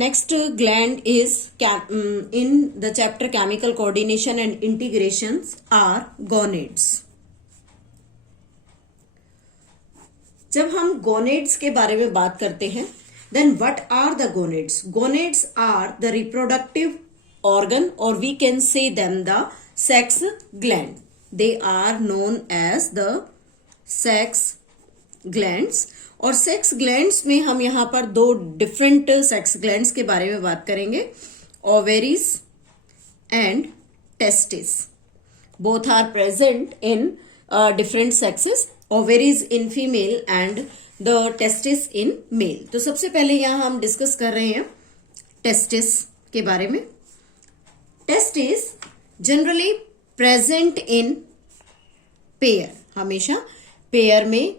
Next gland is in the chapter chemical coordination and integrations are gonads. जब हम gonads के बारे में बात करते हैं, then what are the gonads? Gonads are the reproductive organ, or we can say them the sex gland. They are known as the sex glands. और sex glands में हम यहाँ पर दो डिफरेंट सेक्स ग्लैंड्स के बारे में बात करेंगे, ovaries and testis. Both are present in different sexes, ovaries in female and the testis in male. तो सबसे पहले यहाँ हम डिस्कस कर रहे हैं टेस्टिस के बारे में. Testis generally present in pair, हमेशा पेयर में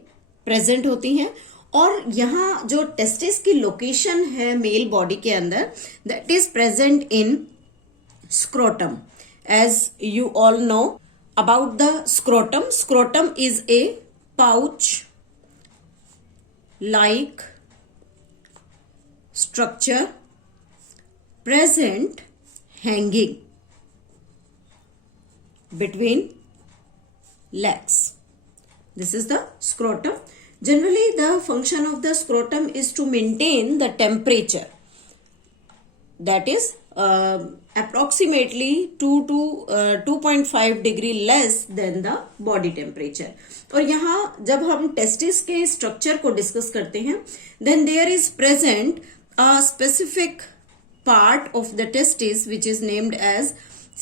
प्रेजेंट होती हैं. और यहाँ जो टेस्टिस की लोकेशन है मेल बॉडी के अंदर, that is present in scrotum. As you all know about the scrotum, scrotum is a pouch like structure present hanging between legs. This is the scrotum. Generally, the function of the scrotum is to maintain the temperature, that is approximately 2 to 2.5 degree less than the body temperature. और यहाँ जब हम testis के structure को discuss करते हैं, then there is present a specific part of the testis which is named as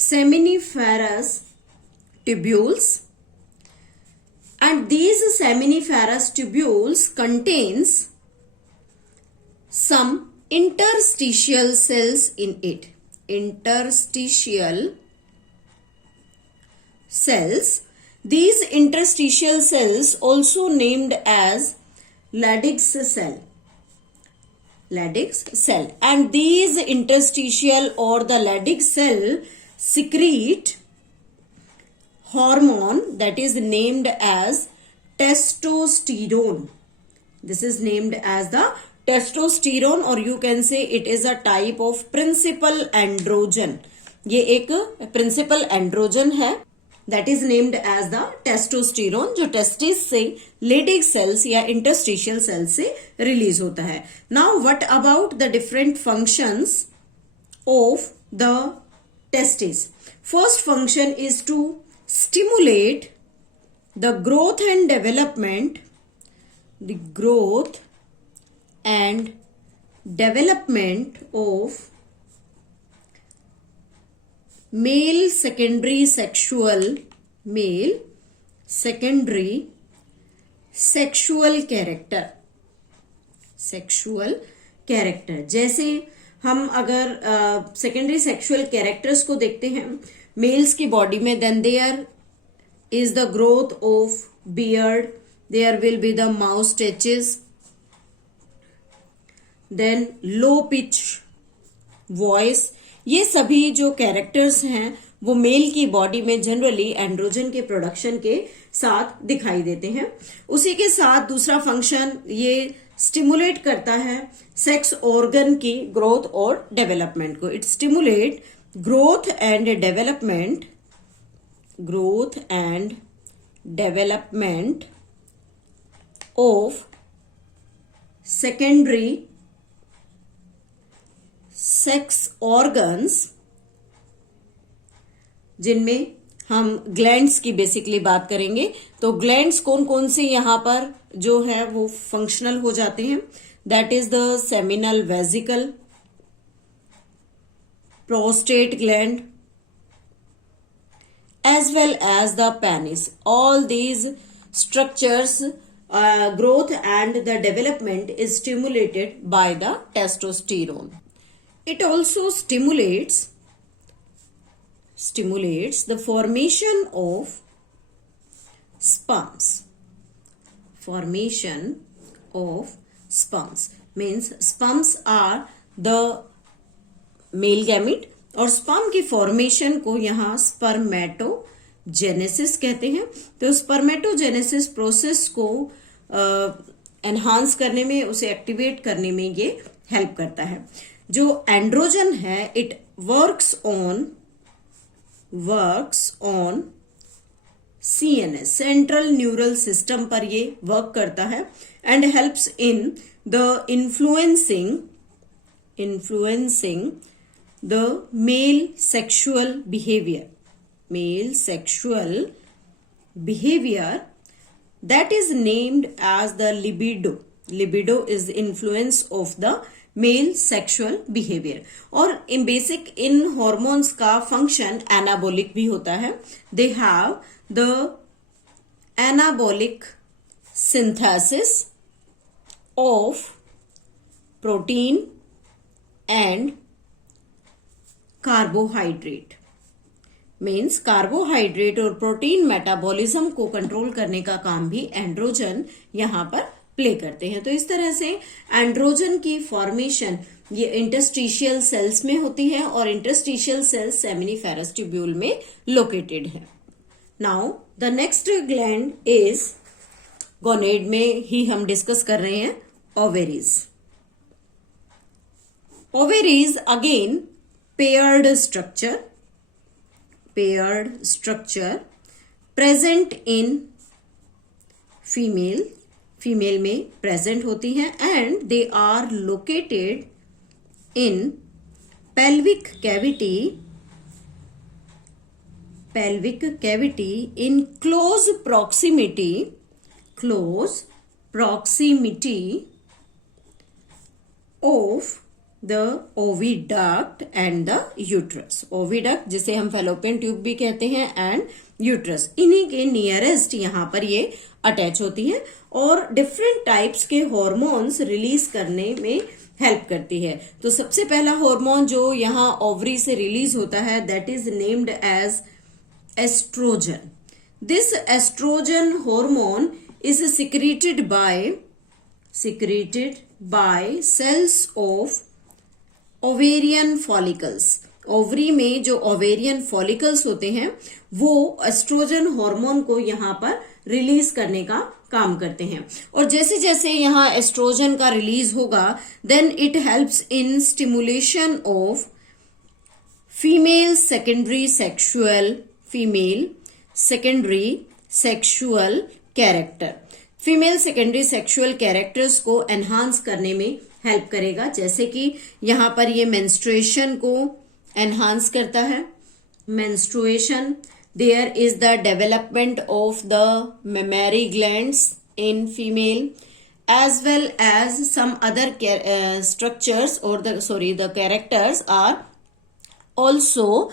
seminiferous tubules. And these seminiferous tubules contains some interstitial cells in it. Interstitial cells. These interstitial cells also named as Leydig's cell. Leydig's cell. And these interstitial or the Leydig's cell secrete hormone that is named as testosterone. This is named as the testosterone, or you can say it is a type of principal androgen. ये एक principal androgen है, that is named as the testosterone, जो testis से Leydig cells या interstitial cells से release होता है. Now what about the different functions of the testis? First function is to stimulate the growth and development, the growth and development of male secondary sexual character. Sexual character. जैसे हम अगर secondary sexual characters को देखते हैं mails की body में, then there is the growth of beard, there will be the moustaches, then low pitch voice. ये सभी जो कैरेक्टर्स हैं वो मेल की बॉडी में जनरली एंड्रोजन के प्रोडक्शन के साथ दिखाई देते हैं. उसी के साथ दूसरा फंक्शन ये स्टिमुलेट करता है सेक्स ऑर्गन की ग्रोथ और डेवलपमेंट को. It stimulate growth and development of secondary sex organs, जिनमें हम ग्लैंड्स की बेसिकली बात करेंगे. तो ग्लैंड्स कौन कौन से यहाँ पर जो है वो फंक्शनल हो जाते हैं, that is the seminal vesicle, prostate gland, as well as the penis. All these structures growth and the development is stimulated by the testosterone. It also stimulates the formation of sperms. Formation of sperms means sperms are the male gamete, और sperm की formation को यहाँ spermatogenesis कहते हैं. तो spermatogenesis process को enhance करने में, उसे एक्टिवेट करने में ये हेल्प करता है। जो एंड्रोजन है it works on CNS central neural system पर ये वर्क करता है and helps in the influencing the male sexual behavior that is named as the libido is the influence of the male sexual behavior। और इन basic in hormones का function anabolic भी होता है। They have the anabolic synthesis of protein and carbohydrate, means carbohydrate और protein metabolism को control करने का काम भी एंड्रोजन यहाँ पर प्ले करते हैं। तो इस तरह से एंड्रोजन की फॉर्मेशन ये इंटरस्टिशियल सेल्स में होती है और इंटरस्टिशियल सेल्स सेमिनिफेरस ट्यूब्यूल में लोकेटेड है। Now the next gland is gonad में ही हम डिस्कस कर रहे हैं ovaries. Ovaries again paired structure present in female में प्रेजेंट होती हैं and they are located in pelvic cavity in close proximity of the oviduct and the uterus। oviduct जिसे हम fallopian ट्यूब भी कहते हैं एंड यूट्रस, इन्हीं के नियरेस्ट यहाँ पर ये अटैच होती है और डिफरेंट टाइप्स के हॉर्मोन्स रिलीज करने में हेल्प करती है। तो सबसे पहला हार्मोन जो यहाँ ओवरी से रिलीज होता है that is named as estrogen. This estrogen hormone is secreted by cells of ovarian follicles। Ovary में जो ओवेरियन फॉलिकल्स होते हैं वो एस्ट्रोजन हार्मोन को यहाँ पर रिलीज करने का काम करते हैं और जैसे जैसे यहाँ एस्ट्रोजन का रिलीज होगा then it helps in stimulation of female secondary sexual character. Female secondary sexual characters को एनहांस करने में हेल्प करेगा, जैसे कि यहाँ पर ये मेंस्ट्रुएशन को एनहांस करता है। Menstruation, there is the development of the mammary glands in female as well as some other structures or the characters are also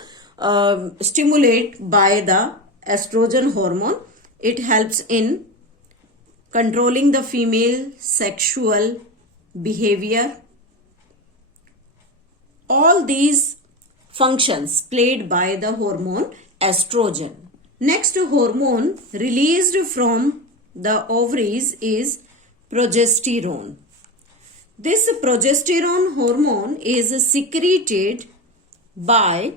stimulated by the estrogen hormone। it helps in controlling the female sexual behavior। all these functions played by the hormone estrogen। Next hormone released from the ovaries is progesterone। This progesterone hormone is secreted by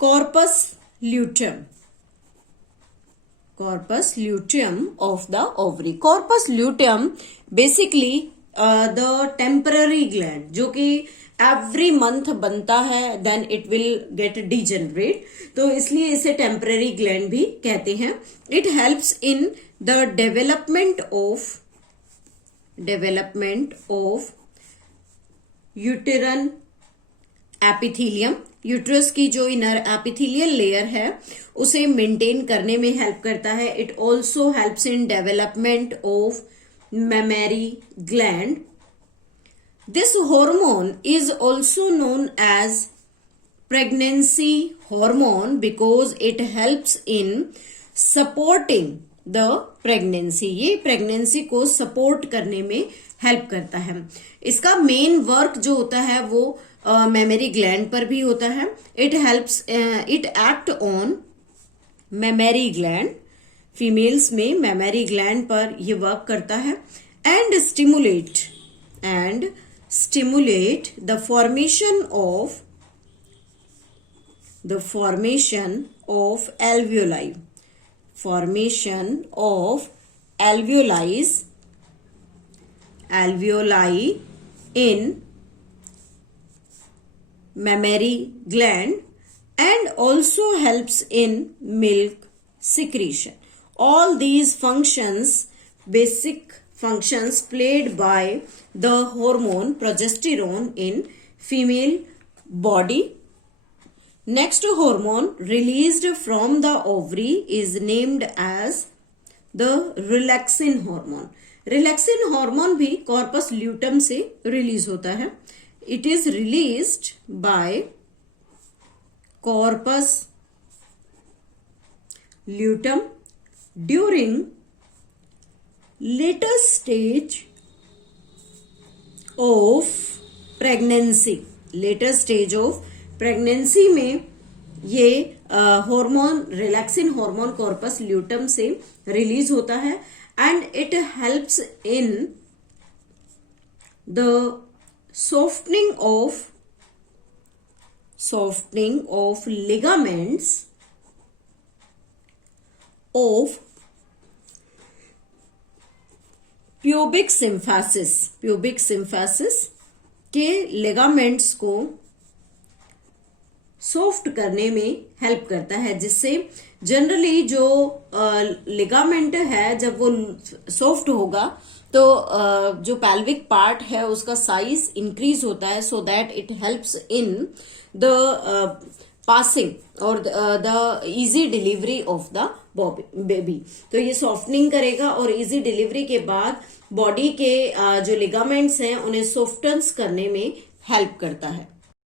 corpus luteum of the ovary। corpus luteum basically the temporary gland जो कि every month बनता है then it will get degenerate, तो इसलिए इसे temporary gland भी कहते हैं। It helps in the development of uterine epithelium. Uterus की जो इनर एपिथीलियल लेयर है उसे मेंटेन करने में हेल्प करता है। It also helps in development of mammary gland. This hormone is also known as pregnancy hormone because it helps in supporting the pregnancy। ये pregnancy को सपोर्ट करने में हेल्प करता है। इसका मेन वर्क जो होता है वो मेमरी ग्लैंड पर भी होता है। It act on mammary gland, females में मेमरी ग्लैंड पर ये वर्क करता है and stimulate the formation of alveoli in mammary gland, and also helps in milk secretion. All these functions, basic functions played by the hormone progesterone in female body. Next hormone released from the ovary is named as the relaxin hormone. relaxin hormone भी corpus luteum से release होता है. It is released by corpus luteum during later stage of pregnancy. later stage of pregnancy में ये hormone relaxin hormone corpus luteum से release होता है and it helps in the softening of ligaments of pubic symphysis के ligaments को soft करने में help करता है, जिससे जनरली जो लिगामेंट है जब वो सॉफ्ट होगा तो जो पैल्विक पार्ट है उसका साइज इंक्रीज होता है, so that it helps in the passing और the easy delivery of the baby. तो ये सॉफ्टनिंग करेगा और इजी डिलीवरी के बाद बॉडी के जो लिगामेंट्स हैं उन्हें सॉफ्टन्स करने में हेल्प करता है.